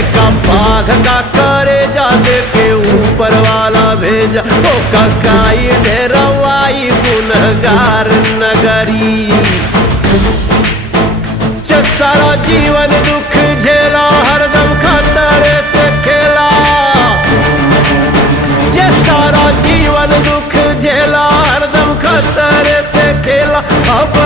देखा बाघ का करे जाते के ऊपर वाला भेजा, ओ ककाई डेरवाई गुनहगार नगरी। सारा जीवन दुख झेला, हरदम खतरे से खेला, जे सारा जीवन दुख झेला, हरदम खतरे से खेला। अब